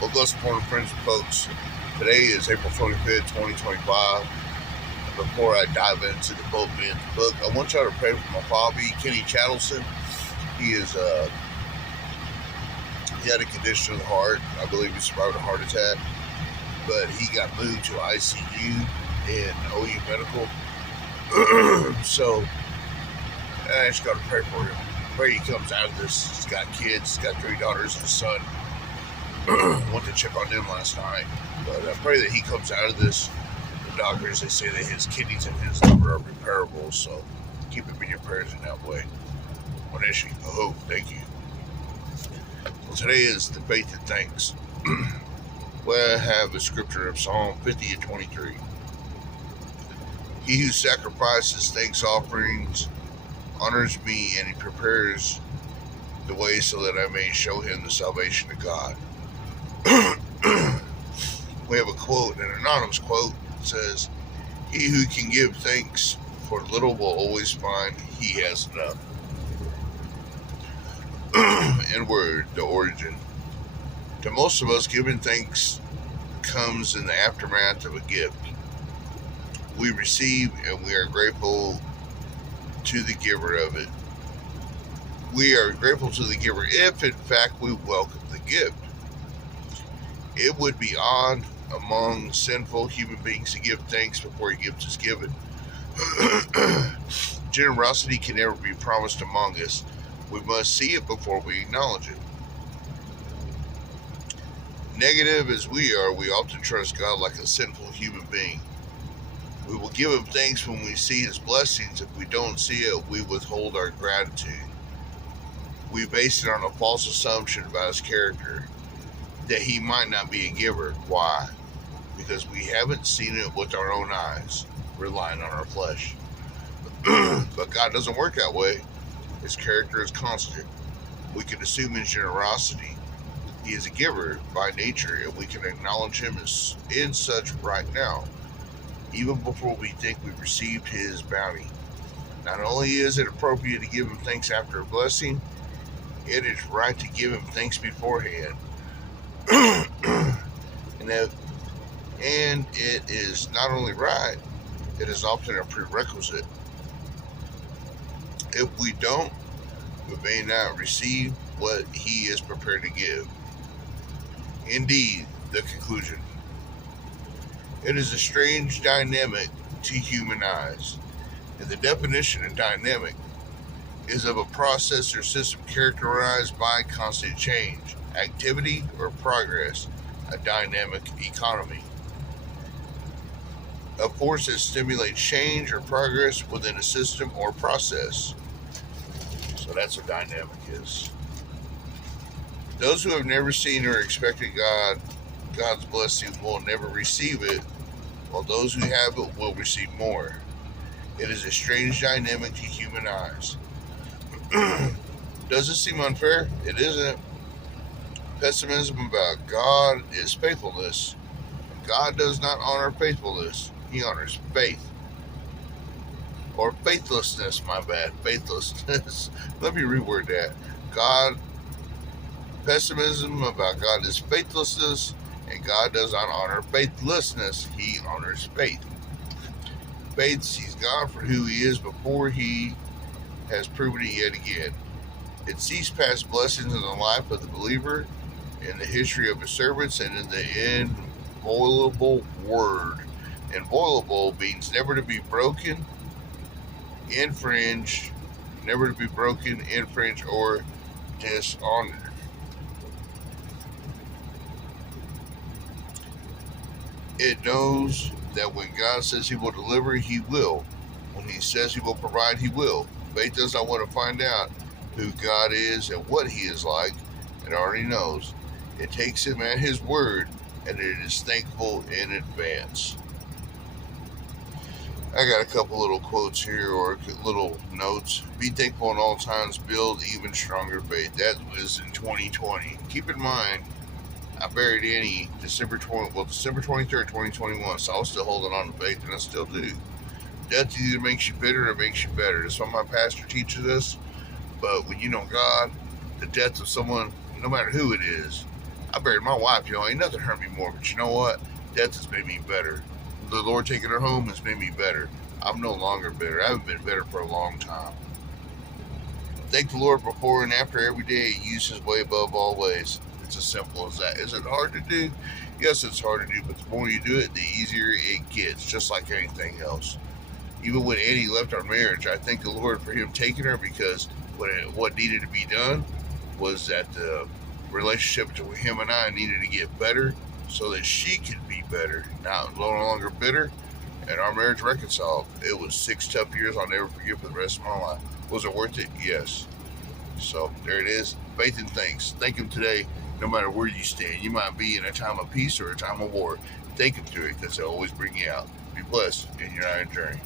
Well, good morning, friends and folks. Today is April 25th, 2025. Before I dive into the book, I want y'all to pray for my Bobby, Kenny Chattleson. He is, he had a condition of the heart. I believe he survived a heart attack, but he got moved to ICU in OU Medical. So I just got to pray for him. Pray he comes out of this. He's got kids, he's got 3 daughters and a son. Went to check on them last night, but I pray that he comes out of this. The doctors, they say that his kidneys and his liver are repairable, so keep him in your prayers in that way. Wanishi, oh, thank you. Well, today is the faith and thanks. Well, I have a scripture of Psalm 50 and 23. He who sacrifices thanks offerings honors me, and he prepares the way so that I may show him the salvation of God. We have a quote, an anonymous quote, that says, "He who can give thanks for little will always find he has enough." And word, the origin. To most of us, giving thanks comes in the aftermath of a gift. We receive and we are grateful to the giver of it. We are grateful to the giver if, in fact, we welcome the gift. It would be odd among sinful human beings to give thanks before a gift is given. Generosity can never be promised among us. We must see it before we acknowledge it. Negative as we are, we often trust God like a sinful human being. We will give him thanks when we see his blessings. If we don't see it, we withhold our gratitude. We base it on a false assumption about his character, that he might not be a giver. Why? Because we haven't seen it with our own eyes, relying on our flesh. But God doesn't work that way. His character is constant. We can assume his generosity. He is a giver by nature, and we can acknowledge him as in such right now, even before we think we've received his bounty. Not only is it appropriate to give him thanks after a blessing, it is right to give him thanks beforehand. And it is not only right, it is often a prerequisite. If we don't, we may not receive what he is prepared to give. Indeed, the conclusion. It is a strange dynamic to human eyes, and the definition of dynamic is of a process or system characterized by constant change, activity, or progress, a dynamic economy. A force that stimulates change or progress within a system or process. So that's what dynamic is. Those who have never seen or expected God's blessing will never receive it, while those who have it will receive more. It is a strange dynamic to human eyes. Does it seem unfair? It isn't. Pessimism about God is faithfulness. God does not honor faithfulness. He honors faith. Or faithlessness, my bad. Faithlessness. Let me reword that. Pessimism about God is faithlessness, and God does not honor faithlessness. He honors faith. Faith sees God for who he is before he has proven it yet again. It sees past blessings in the life of the believer, in the history of his servants, and in the inviolable word. Inviolable means never to be broken, infringed, never to be broken, infringed, or dishonored. It knows that when God says he will deliver, he will. When he says he will provide, he will. Faith does not want to find out who God is and what he is like. It already knows. It takes him at his word, and it is thankful in advance. I got a couple little quotes here, or little notes. Be thankful in all times, build even stronger faith. That was in 2020. Keep in mind, I buried Annie December 23rd, 2021, so I was still holding on to faith, and I still do. Death either makes you bitter or makes you better. That's what my pastor teaches us. But when you know God, the death of someone, no matter who it is, I buried my wife. Ain't nothing hurt me more. But you know what? Death has made me better. The Lord taking her home has made me better. I'm no longer bitter. I haven't been bitter for a long time. Thank the Lord before and after every day. Use His way above all ways. It's as simple as that. Is it hard to do? Yes, it's hard to do, but the more you do it, the easier it gets, just like anything else. Even when Annie left our marriage, I thank the Lord for Him taking her, because what needed to be done was that the relationship between him and I needed to get better so that she could be better. Now, no longer bitter, and our marriage reconciled. It was 6 tough years I'll never forget for the rest of my life. Was it worth it? Yes. So there it is. Faith and thanks. Thank Him today, no matter where you stand. You might be in a time of peace or a time of war. Thank Him through it, because He'll always bring you out. Be blessed in your iron journey.